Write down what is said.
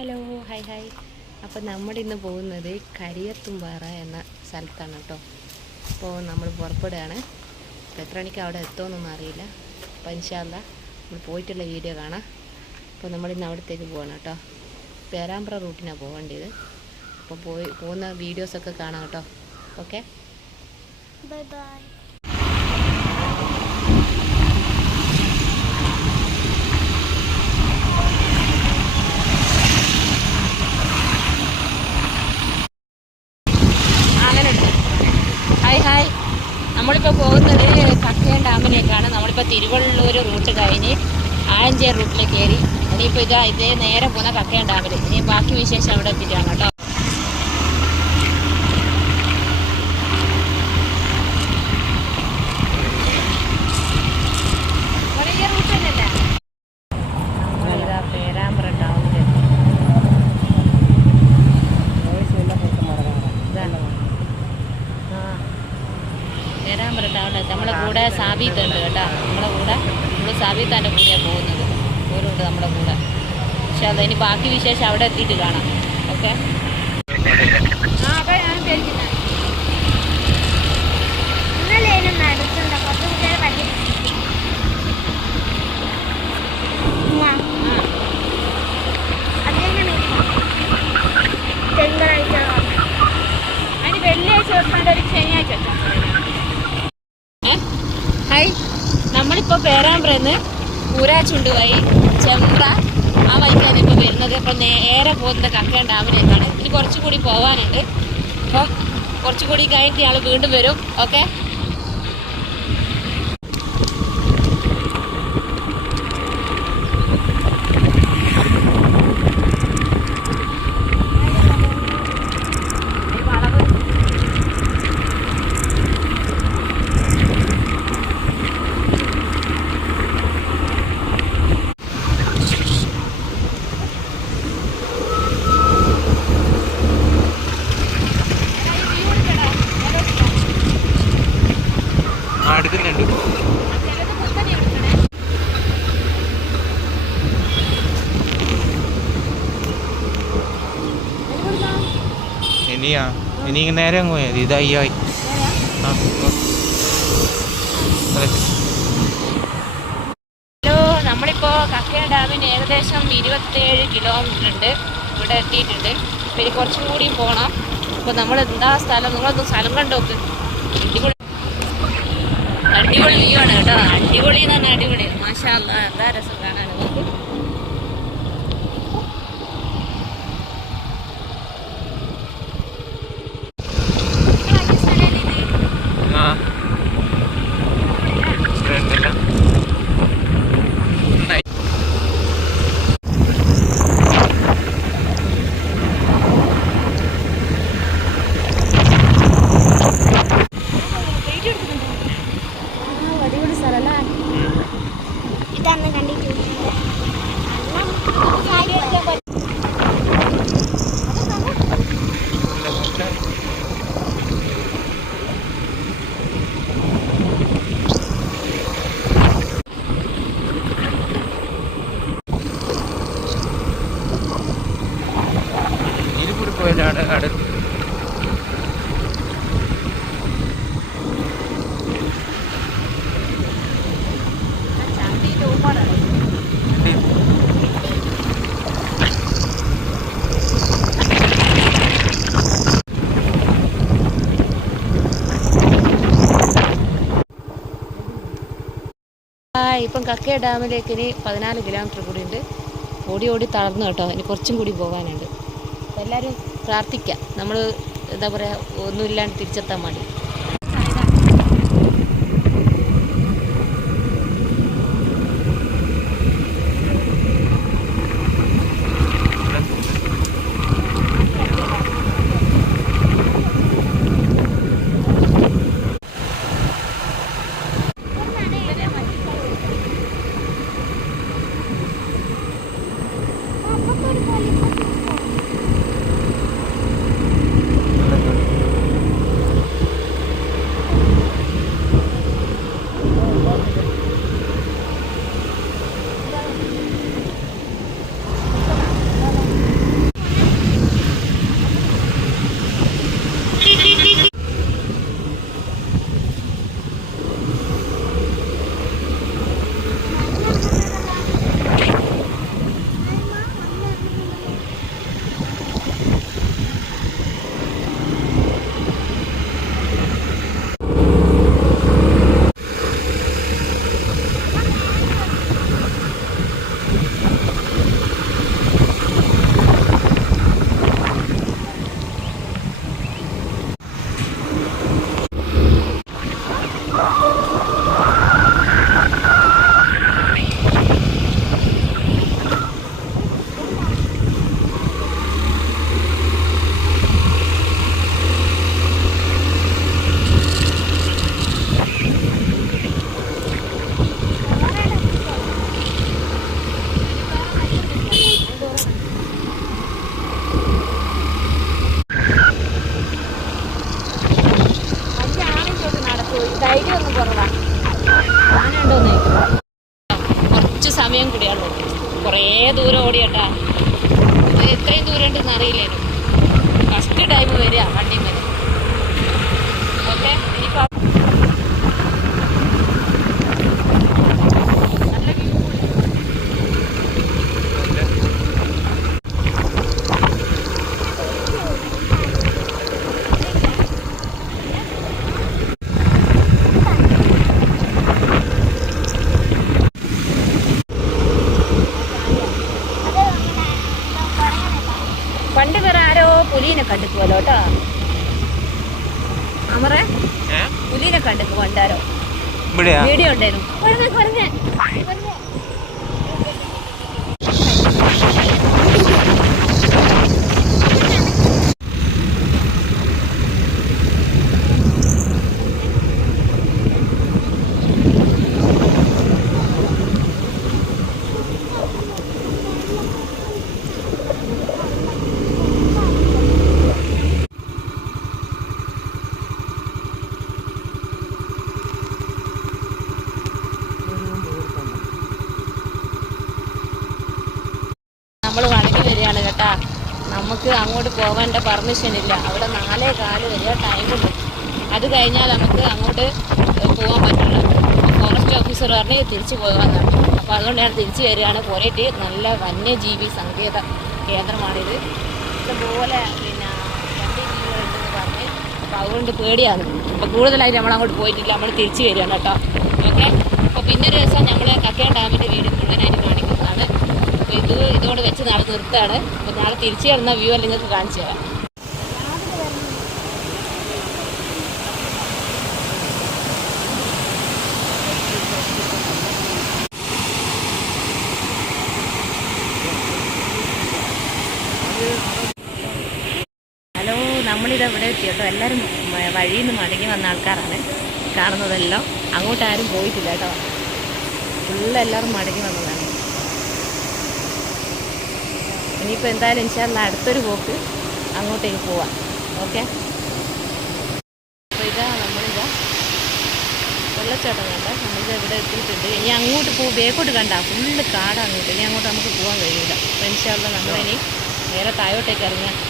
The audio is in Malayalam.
Hello hi hi. അപ്പോൾ നമ്മളിന്ന് പോകുന്നത് കരിയത്തുംപാറ എന്ന സ്ഥലത്താണ് കേട്ടോ. അപ്പോൾ നമ്മൾ പുറപ്പെടുകയാണ്. അപ്പോൾ എത്ര മണിക്ക് അവിടെ എത്തുമെന്നൊന്നും അറിയില്ല. അപ്പോൾ ഇൻഷാ അല്ലാ നമ്മൾ പോയിട്ടുള്ള വീഡിയോ കാണാം. അപ്പോൾ നമ്മളിന്ന് അവിടത്തേക്ക് പോകണം കേട്ടോ. പേരാമ്പ്ര റൂട്ടിനാണ് പോകേണ്ടത്. അപ്പോൾ പോകുന്ന വീഡിയോസൊക്കെ കാണാം കേട്ടോ. Okay, bye bye. Hi hi. നമ്മളിപ്പോൾ പോകുന്നത് കക്കയം ഡാമിലേക്കാണ്. നമ്മളിപ്പോൾ തിരുവള്ളൂർ റൂട്ട് കഴിഞ്ഞ് ആലഞ്ചേരി റൂട്ടിൽ കയറി. ഇനിയിപ്പോൾ ഇതേ നേരെ പോകുന്ന കക്കയം ഡാമിൽ. ഇനി ബാക്കി വിശേഷം അവിടെ എത്തിയിട്ടാണ് കേട്ടോ. വലിയ റൂട്ട് തന്നെയല്ലേ. നമ്മളിതാ പേരാമ്പ്ര ടൗണിലെത്തി. പേരാമ്പ്ര ടൗണിലെത്തി. നമ്മളെ കൂടെ സാബീത്ത് ഉണ്ട് കേട്ടോ. നമ്മളെ കൂടെ നമ്മൾ സാബീത്താൻ്റെ കൂടെയാണ് പോകുന്നത്. ഓരോണ്ട് നമ്മുടെ കൂടെ. പക്ഷെ അതിന് ബാക്കി വിശേഷം അവിടെ എത്തിയിട്ട് കാണാം. ഓക്കെ. അതിന് വെള്ളിയാഴ്ച വെക്കാണ്ട് ഒരു ശനിയാഴ്ച വെച്ചാൽ ഹായ്. നമ്മളിപ്പോൾ പേരാമ്പ്രന്ന് പൂരാച്ചുണ്ട് വഴി ചെമ്പ്ര ആ വഴിക്കാണ് ഇപ്പോൾ വരുന്നത്. അപ്പോൾ നേരെ പോകുന്നത് കക്കയം ഡാമിലേക്കാണ്. ഇനി കുറച്ചുകൂടി പോകാനുണ്ട്. അപ്പം കുറച്ചുകൂടി കഴിഞ്ഞിട്ട് ഇയാൾ വീണ്ടും വരും. ഓക്കെ. ഇനി നേരെ അങ്ങ് പോയാൽ മതി. ഇതായി ഹലോ, നമ്മളിപ്പോൾ കക്കയം ഡാമിന് ഏകദേശം 27 കിലോമീറ്റർ ഉണ്ട്. ഇവിടെ എത്തിയിട്ടുണ്ട്. പിന്നെ കുറച്ചും കൂടിയും പോകണം. അപ്പോൾ നമ്മൾ എന്താ സ്ഥലം, നിങ്ങളൊന്നും സ്ഥലം കണ്ടോക്ക്. അടിപൊളി വ്യൂ ആണ് കേട്ടോ. അടിപൊളി എന്ന് പറഞ്ഞാൽ അടിപൊളി. മാഷാ അല്ലാ, എന്താ രസം കാണാൻ. നമുക്ക് ഇതാണ് കണ്ടിട്ടുണ്ട്. ഇരുപൂടി പോയാലാണ് അടുത്ത്. ഇപ്പം കക്കയം ഡാമിലേക്ക് ഇനി 14 കിലോമീറ്റർ കൂടി ഉണ്ട്. ഓടി ഓടി തളർന്നു കേട്ടോ. ഇനി കുറച്ചും കൂടി പോകാനുണ്ട്. അപ്പോൾ എല്ലാവരും പ്രാർത്ഥിക്കാം. നമ്മൾ എന്താ പറയുക, ഒന്നുമില്ലാണ്ട് തിരിച്ചെത്താൻ വേണ്ടി. ഓടിയട്ടാ. ഇത് എത്രയും ദൂരം ഉണ്ടെന്ന് അറിയില്ലായിരുന്നു. ഫസ്റ്റ് ടൈം വരിക വണ്ടി വരെ. ഓക്കെ, ഇനിയിപ്പോൾ നല്ല വ്യൂ പണ്ട് വേറെ ആരോ പുലീനെ കണ്ടിക്കുമല്ലോ കേട്ടോ. അമറേ പുലീനെ കണ്ടിക്ക് പണ്ടാരോ ഇവിടെയാ വീഡിയോ ഉണ്ടായിരുന്നു. പറഞ്ഞേ നമ്മൾ മടങ്ങി വരികയാണ് കേട്ടാ. നമുക്ക് അങ്ങോട്ട് പോകേണ്ട പെർമിഷൻ ഇല്ല. അവിടെ 4:15 വരെ ടൈമുണ്ട്. അത് കഴിഞ്ഞാൽ നമുക്ക് അങ്ങോട്ട് പോകാൻ പറ്റില്ല. ഫോറസ്റ്റ് ഓഫീസർ പറഞ്ഞ് തിരിച്ചു പോകാമെന്നാണ്. അപ്പോൾ അതുകൊണ്ട് ഞാൻ തിരിച്ചു വരികയാണ്. പോയിട്ട് നല്ല വന്യജീവി സങ്കേത കേന്ദ്രമാണിത്. ഇതുപോലെ പിന്നെ വന്യജീവികളുണ്ടെന്ന് പറഞ്ഞ്. അപ്പോൾ അതുകൊണ്ട് പേടിയാണ്. അപ്പോൾ കൂടുതലായിട്ട് നമ്മളങ്ങോട്ട് പോയിട്ടില്ല. നമ്മൾ തിരിച്ചു വരികയാണ് കേട്ടോ. ഓക്കെ, അപ്പോൾ പിന്നൊരു ദിവസം നമ്മൾ കക്കയം ഡാമിൻ്റെ വീട് മുഴുവനായിട്ട് കാണിക്കുന്നതാണ്. അപ്പോൾ ഇതോട് വെച്ച് നാളെ നിർത്തുകയാണ്. അപ്പോൾ നാളെ തിരിച്ചു വരുന്ന വ്യൂ അല്ല നിങ്ങൾക്ക് കാണിച്ചു തരാം. ഹലോ, നമ്മളിത് എവിടെ എത്തി കേട്ടോ. എല്ലാവരും വഴിയിൽ നിന്ന് മടങ്ങി വന്ന ആൾക്കാരാണ് കാണുന്നതെല്ലാം. അങ്ങോട്ട് ആരും പോയിട്ടില്ല കേട്ടോ. എല്ലാവരും മടങ്ങി വന്നതാണ്. ഇനിയിപ്പോൾ എന്തായാലും ഇൻഷാല്ലാ അടുത്തൊരു പോക്ക് അങ്ങോട്ടേക്ക് പോവാം. ഓക്കെ, അപ്പോൾ നമ്മളിതാ വെള്ളച്ചാട്ടം കണ്ട നമ്മളിത് ഇവിടെ എത്തിയിട്ടുണ്ട്. ഇനി അങ്ങോട്ട് പോകും. ബേക്കോട്ട് കണ്ട ഫുള്ള് കാടാണ് അങ്ങോട്ട്. ഇനി അങ്ങോട്ട് നമുക്ക് പോകാൻ കഴിയില്ല. അപ്പോൾ ഇൻഷാല്ലാ നമ്മളിനി നേരെ താഴോട്ടേക്ക് ഇറങ്ങാം.